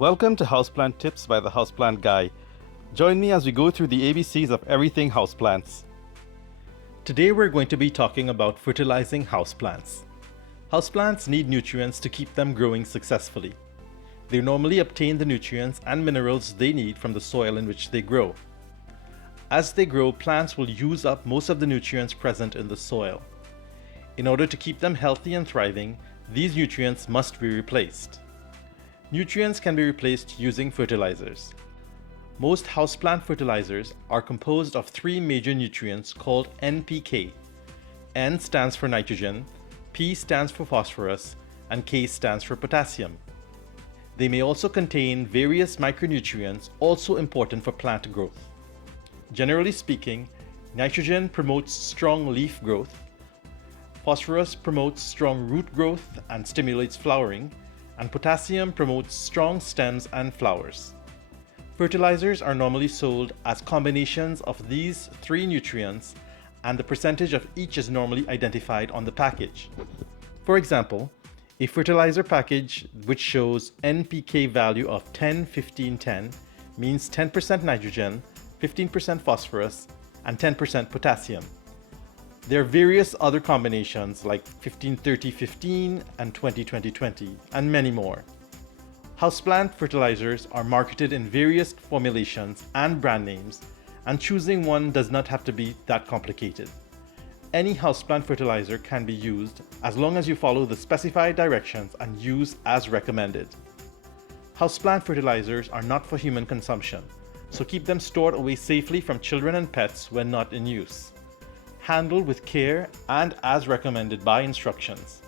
Welcome to Houseplant Tips by the Houseplant Guy. Join me as we go through the ABCs of everything houseplants. Today we're going to be talking about fertilizing houseplants. Houseplants need nutrients to keep them growing successfully. They normally obtain the nutrients and minerals they need from the soil in which they grow. As they grow, plants will use up most of the nutrients present in the soil. In order to keep them healthy and thriving, these nutrients must be replaced. Nutrients can be replaced using fertilizers. Most houseplant fertilizers are composed of three major nutrients called NPK. N stands for nitrogen, P stands for phosphorus, and K stands for potassium. They may also contain various micronutrients also important for plant growth. Generally speaking, nitrogen promotes strong leaf growth, phosphorus promotes strong root growth and stimulates flowering, and potassium promotes strong stems and flowers. Fertilizers are normally sold as combinations of these three nutrients, and the percentage of each is normally identified on the package. For example, a fertilizer package which shows NPK value of 10, 15, 10 means 10% nitrogen, 15% phosphorus, and 10% potassium. There are various other combinations like 15-30-15 and 20-20-20 and many more. Houseplant fertilizers are marketed in various formulations and brand names, and choosing one does not have to be that complicated. Any houseplant fertilizer can be used as long as you follow the specified directions and use as recommended. Houseplant fertilizers are not for human consumption, so keep them stored away safely from children and pets when not in use. Handle with care and as recommended by instructions.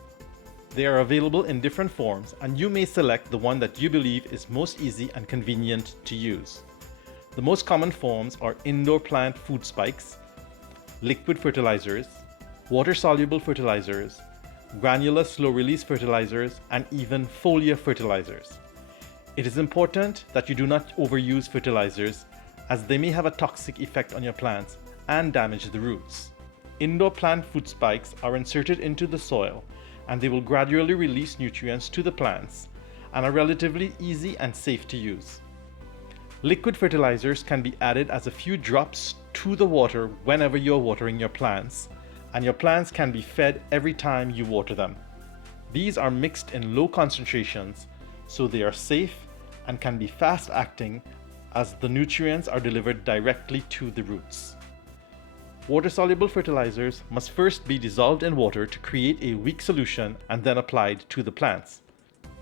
They are available in different forms, and you may select the one that you believe is most easy and convenient to use. The most common forms are indoor plant food spikes, liquid fertilizers, water-soluble fertilizers, granular slow-release fertilizers, and even foliar fertilizers. It is important that you do not overuse fertilizers, as they may have a toxic effect on your plants and damage the roots. Indoor plant food spikes are inserted into the soil, and they will gradually release nutrients to the plants and are relatively easy and safe to use. Liquid fertilizers can be added as a few drops to the water whenever you're watering your plants, and your plants can be fed every time you water them. These are mixed in low concentrations, so they are safe and can be fast acting as the nutrients are delivered directly to the roots. Water-soluble fertilizers must first be dissolved in water to create a weak solution and then applied to the plants.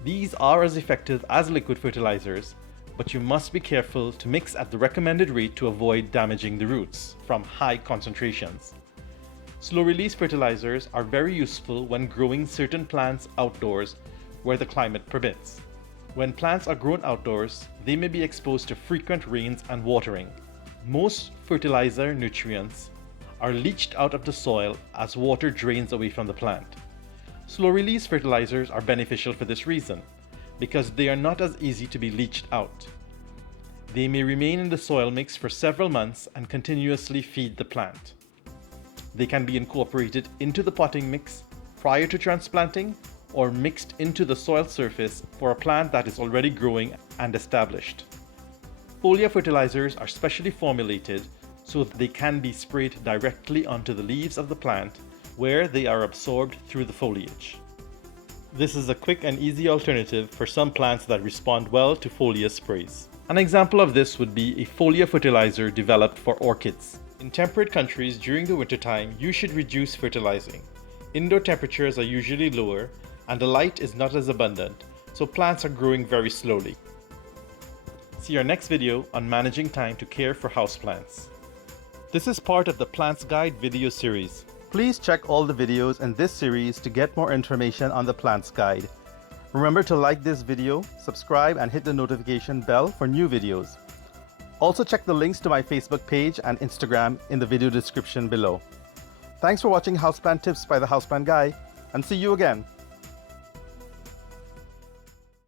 These are as effective as liquid fertilizers, but you must be careful to mix at the recommended rate to avoid damaging the roots from high concentrations. Slow-release fertilizers are very useful when growing certain plants outdoors where the climate permits. When plants are grown outdoors, they may be exposed to frequent rains and watering. Most fertilizer nutrients are leached out of the soil as water drains away from the plant. Slow-release fertilizers are beneficial for this reason, because they are not as easy to be leached out. They may remain in the soil mix for several months and continuously feed the plant. They can be incorporated into the potting mix prior to transplanting or mixed into the soil surface for a plant that is already growing and established. Foliar fertilizers are specially formulated so that they can be sprayed directly onto the leaves of the plant where they are absorbed through the foliage. This is a quick and easy alternative for some plants that respond well to foliar sprays. An example of this would be a foliar fertilizer developed for orchids. In temperate countries during the wintertime, you should reduce fertilizing. Indoor temperatures are usually lower and the light is not as abundant, so plants are growing very slowly. See our next video on managing time to care for houseplants. This is part of the Plants Guide video series. Please check all the videos in this series to get more information on the Plants Guide. Remember to like this video, subscribe, and hit the notification bell for new videos. Also check the links to my Facebook page and Instagram in the video description below. Thanks for watching Houseplant Tips by the Houseplant Guy, and see you again.